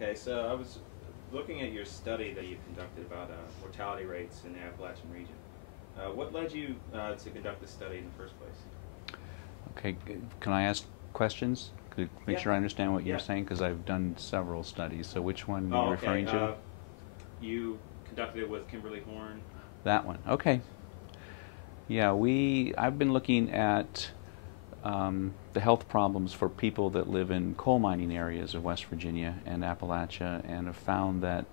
Okay, so I was looking at your study that you conducted about mortality rates in the Appalachian region. What led you to conduct this study in the first place? Okay, can I ask questions? Could make Yeah. sure I understand what you're Yeah. saying, because I've done several studies. So which one are Oh, you okay. referring to? You conducted it with Kimberly Horn. That one. Okay. Yeah, I've been looking at the health problems for people that live in coal mining areas of West Virginia and Appalachia, and have found that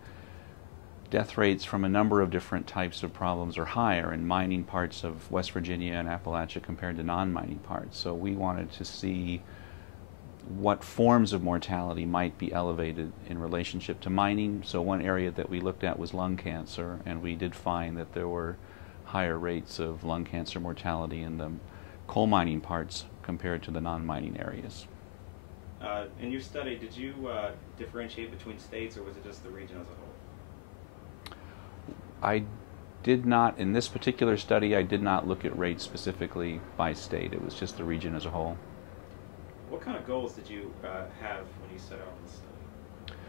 death rates from a number of different types of problems are higher in mining parts of West Virginia and Appalachia compared to non-mining parts. So we wanted to see what forms of mortality might be elevated in relationship to mining. So one area that we looked at was lung cancer, and we did find that there were higher rates of lung cancer mortality in the coal mining parts compared to the non-mining areas. In your study, did you differentiate between states, or was it just the region as a whole? I did not, in this particular study, I did not look at rates specifically by state. It was just the region as a whole. What kind of goals did you have when you set out on this study?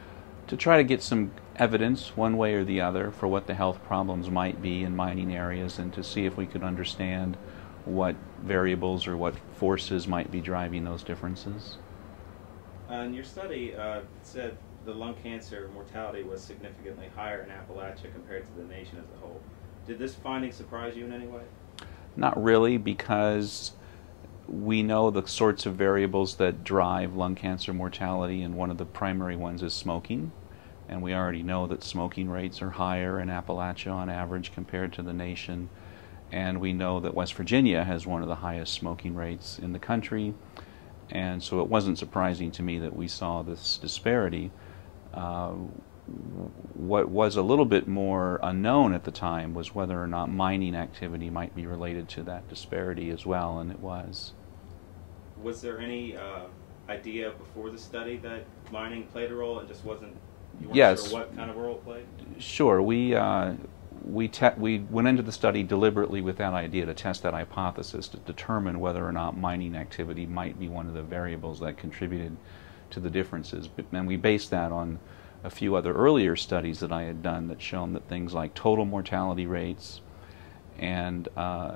To try to get some evidence, one way or the other, for what the health problems might be in mining areas, and to see if we could understand what variables or what forces might be driving those differences. In your study, it said the lung cancer mortality was significantly higher in Appalachia compared to the nation as a whole. Did this finding surprise you in any way? Not really, because we know the sorts of variables that drive lung cancer mortality, and one of the primary ones is smoking. And we already know that smoking rates are higher in Appalachia on average compared to the nation. And we know that West Virginia has one of the highest smoking rates in the country. And so it wasn't surprising to me that we saw this disparity. What was a little bit more unknown at the time was whether or not mining activity might be related to that disparity as well, and it was. Was there any idea before the study that mining played a role, and just you weren't Yes, sure what kind of role it played? sure. We went into the study deliberately with that idea, to test that hypothesis, to determine whether or not mining activity might be one of the variables that contributed to the differences. And we based that on a few other earlier studies that I had done that shown that things like total mortality rates and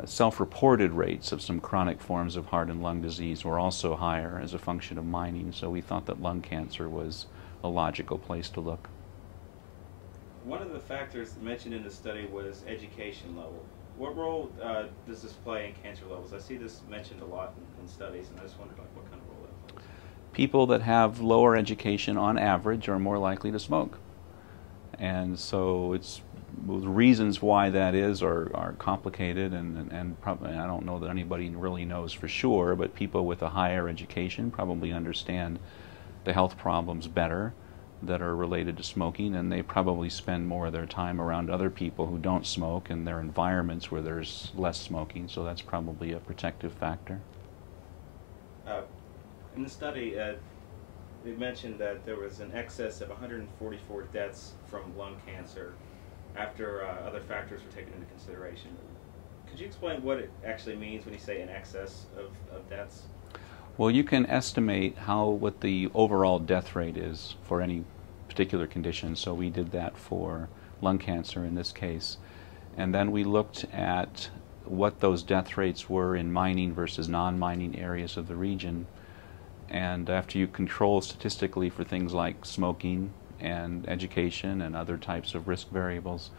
self-reported rates of some chronic forms of heart and lung disease were also higher as a function of mining. So we thought that lung cancer was a logical place to look. One of the factors mentioned in the study was education level. What role does this play in cancer levels? I see this mentioned a lot in studies, and I just wondered what kind of role that plays. People that have lower education on average are more likely to smoke. And so the reasons why that is are complicated, and probably, I don't know that anybody really knows for sure, but people with a higher education probably understand the health problems better that are related to smoking, and they probably spend more of their time around other people who don't smoke in their environments where there's less smoking, so that's probably a protective factor. In the study, they mentioned that there was an excess of 144 deaths from lung cancer after other factors were taken into consideration. Could you explain what it actually means when you say an excess of deaths? Well, you can estimate what the overall death rate is for any particular condition. So we did that for lung cancer in this case. And then we looked at what those death rates were in mining versus non-mining areas of the region. And after you control statistically for things like smoking and education and other types of risk variables,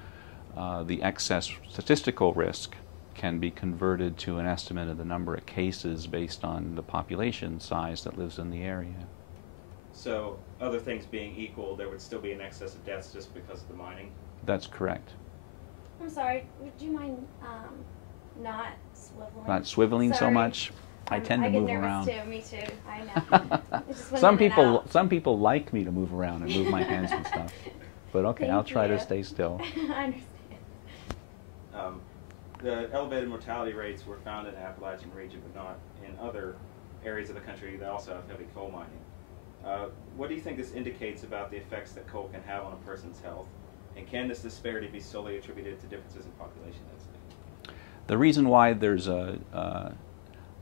the excess statistical risk can be converted to an estimate of the number of cases based on the population size that lives in the area. So, other things being equal, there would still be an excess of deaths just because of the mining? That's correct. I'm sorry, would you mind not swiveling? Not swiveling so much. I tend to move around. I get nervous too, me too, I know. Some people like me to move around and move my hands and stuff. But okay, I'll try to stay still. I understand. The elevated mortality rates were found in the Appalachian region, but not in other areas of the country that also have heavy coal mining. What do you think this indicates about the effects that coal can have on a person's health? And can this disparity be solely attributed to differences in population density? The reason why there's a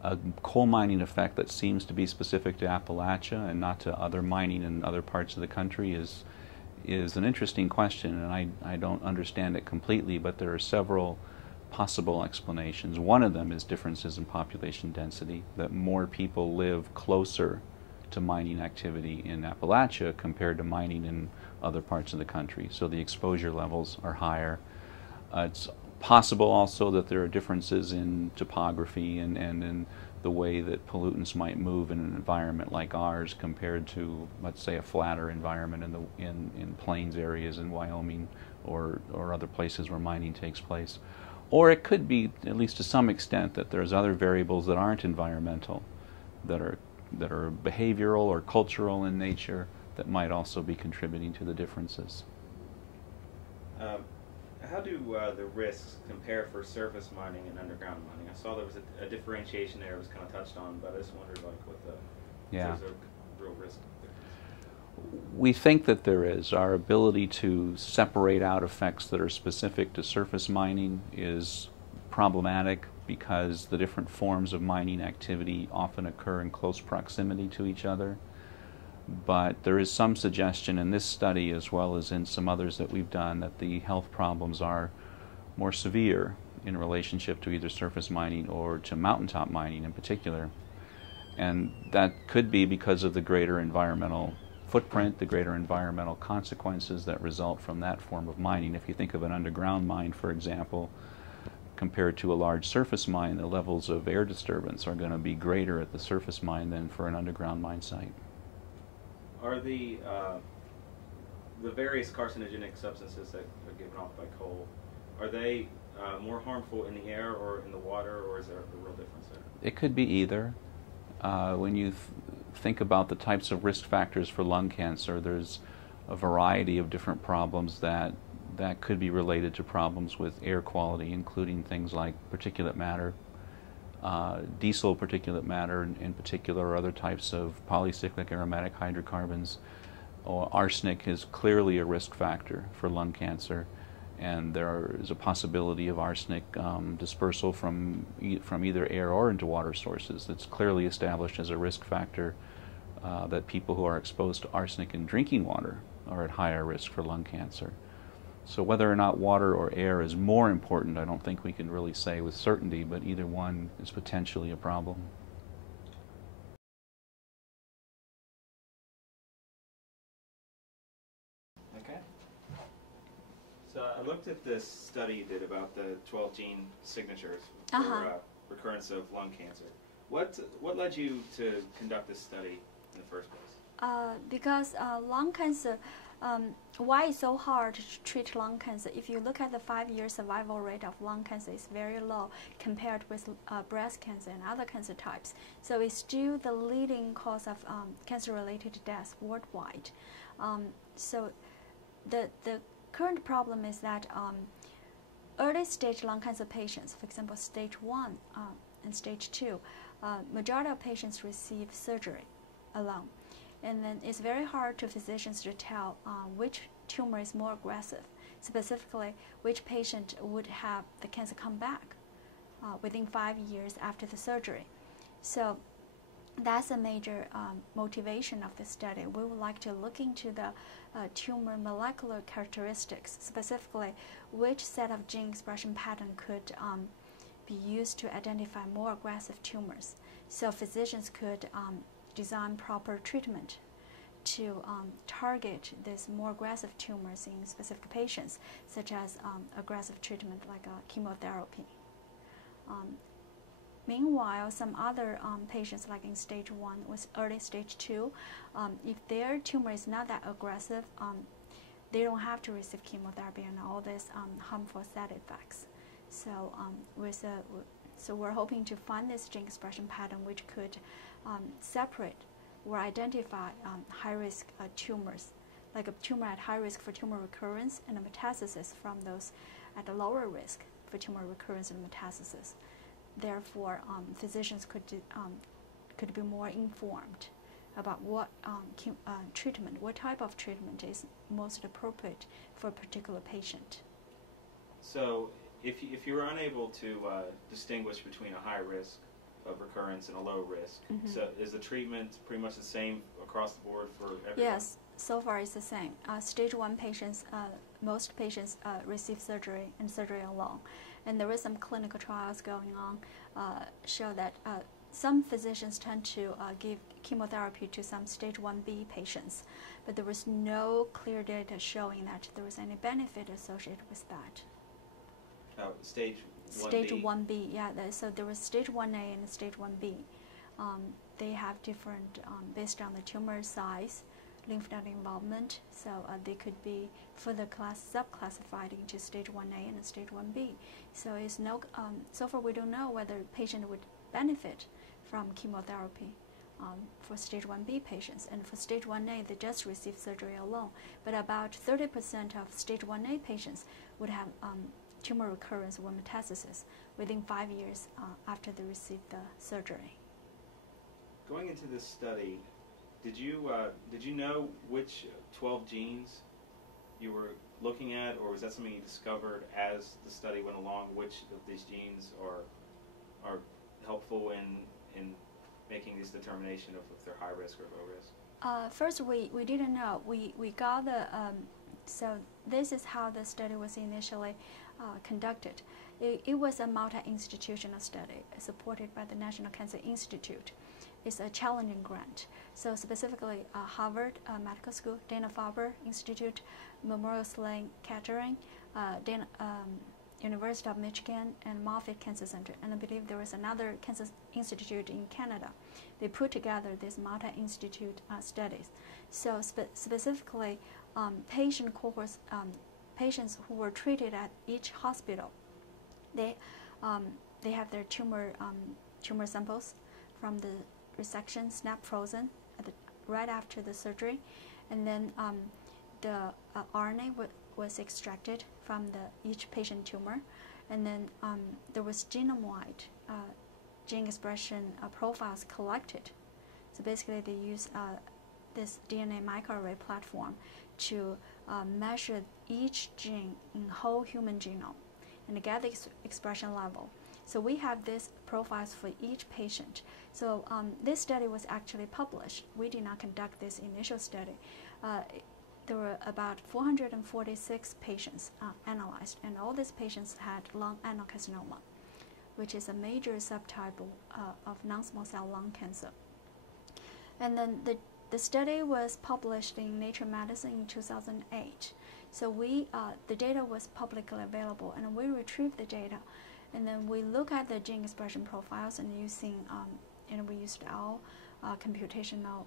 a coal mining effect that seems to be specific to Appalachia and not to other mining in other parts of the country is an interesting question, and I don't understand it completely, but there are several possible explanations. One of them is differences in population density, that more people live closer to mining activity in Appalachia compared to mining in other parts of the country, so the exposure levels are higher. It's possible also that there are differences in topography and in the way that pollutants might move in an environment like ours compared to, let's say, a flatter environment in plains areas in Wyoming or other places where mining takes place. Or it could be, at least to some extent, that there's other variables that aren't environmental, that are behavioral or cultural in nature, that might also be contributing to the differences. How do the risks compare for surface mining and underground mining? I saw there was a differentiation there. It was kind of touched on, but I just wondered, like, what the Yeah. if there's a real risk difference. We think that there is. Our ability to separate out effects that are specific to surface mining is problematic because the different forms of mining activity often occur in close proximity to each other. But there is some suggestion in this study, as well as in some others that we've done, that the health problems are more severe in relationship to either surface mining or to mountaintop mining in particular. And that could be because of the greater environmental footprint, the greater environmental consequences that result from that form of mining. If you think of an underground mine, for example, compared to a large surface mine, the levels of air disturbance are going to be greater at the surface mine than for an underground mine site. Are the various carcinogenic substances that are given off by coal, are they more harmful in the air or in the water, or is there a real difference there? It could be either. When you think about the types of risk factors for lung cancer, there's a variety of different problems that could be related to problems with air quality, including things like particulate matter, diesel particulate matter in particular, or other types of polycyclic aromatic hydrocarbons. Arsenic is clearly a risk factor for lung cancer, and there is a possibility of arsenic dispersal from either air or into water sources. That's clearly established as a risk factor, that people who are exposed to arsenic in drinking water are at higher risk for lung cancer. So whether or not water or air is more important, I don't think we can really say with certainty, but either one is potentially a problem. Okay. So I looked at this study you did about the 12 gene signatures for recurrence of lung cancer. What led you to conduct this study in the first place? Because lung cancer, why it's so hard to treat lung cancer? If you look at the 5-year survival rate of lung cancer, it's very low compared with breast cancer and other cancer types. So it's still the leading cause of cancer-related deaths worldwide. So the current problem is that early stage lung cancer patients, for example, stage 1 and stage 2, majority of patients receive surgery alone. And then it's very hard to physicians to tell which tumor is more aggressive, specifically which patient would have the cancer come back within 5 years after the surgery. So that's a major motivation of the study. We would like to look into the tumor molecular characteristics, specifically which set of gene expression pattern could be used to identify more aggressive tumors. So physicians could design proper treatment to target these more aggressive tumors in specific patients, such as aggressive treatment like chemotherapy. Meanwhile, some other patients, like in stage 1 with early stage 2, if their tumor is not that aggressive, they don't have to receive chemotherapy and all these harmful side effects. So, so we're hoping to find this gene expression pattern which could separate or identify high-risk tumors, like a tumor at high risk for tumor recurrence and a metastasis from those at a lower risk for tumor recurrence and metastasis. Therefore, physicians could be more informed about what treatment, what type of treatment is most appropriate for a particular patient. So if you were unable to distinguish between a high risk of recurrence and a low risk. Mhm. So is the treatment pretty much the same across the board for everyone? Yes, so far it's the same. Stage 1 patients, most patients receive surgery and surgery alone. And there is some clinical trials going on show that some physicians tend to give chemotherapy to some stage 1B patients, but there was no clear data showing that there was any benefit associated with that. Stage 1B? Stage 1B, yeah. So there was stage 1A and stage 1B. They have different, based on the tumor size, lymph node involvement, so they could be further subclassified into stage 1A and stage 1B. So it's no, so far we don't know whether the patient would benefit from chemotherapy for stage 1B patients. And for stage 1A, they just receive surgery alone. But about 30% of stage 1A patients would have tumor recurrence or metastasis within 5 years after they receive the surgery. Going into this study, did you know which 12 genes you were looking at, or was that something you discovered as the study went along? Which of these genes are helpful in making this determination of if they're high risk or low risk? First, we didn't know. We got the so this is how the study was initially conducted. It was a multi-institutional study supported by the National Cancer Institute. It's a challenging grant. So specifically, Harvard Medical School, Dana-Farber Institute, Memorial Sloan Kettering, University of Michigan, and Moffitt Cancer Center. And I believe there was another cancer institute in Canada. They put together these multi-institute studies. So specifically, patient cohorts, patients who were treated at each hospital, they have their tumor samples from the resection snap frozen right after the surgery, and then the RNA was extracted from each patient tumor, and then there was genome-wide gene expression profiles collected. So basically, they use this DNA microarray platform to measure each gene in whole human genome and get the expression level. So we have these profiles for each patient. So this study was actually published. We did not conduct this initial study. There were about 446 patients analyzed, and all these patients had lung adenocarcinoma, which is a major subtype of non-small cell lung cancer. And then the study was published in Nature Medicine in 2008. So the data was publicly available, and we retrieved the data, and then we look at the gene expression profiles, and using, we used our computational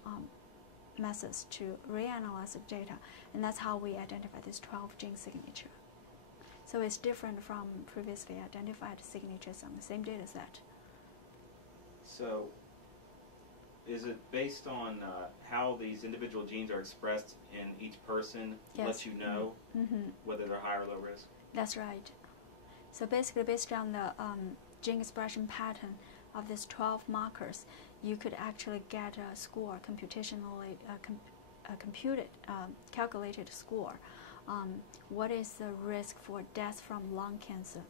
methods to reanalyze the data, and that's how we identify this 12 gene signature. So it's different from previously identified signatures on the same data set. So is it based on how these individual genes are expressed in each person? Yes. Lets you know whether they're high or low risk? That's right. So basically, based on the gene expression pattern of these 12 markers, you could actually get a score, computationally calculated score. What is the risk for death from lung cancer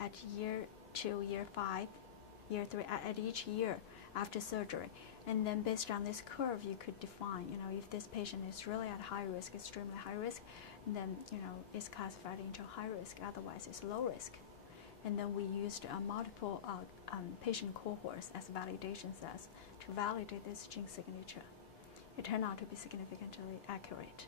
at year 2, year 5, year 3, at each year after surgery? And then based on this curve, you could define, if this patient is really at high risk, extremely high risk, then, it's classified into high risk, otherwise it's low risk. And then we used multiple patient cohorts as validation sets to validate this gene signature. It turned out to be significantly accurate.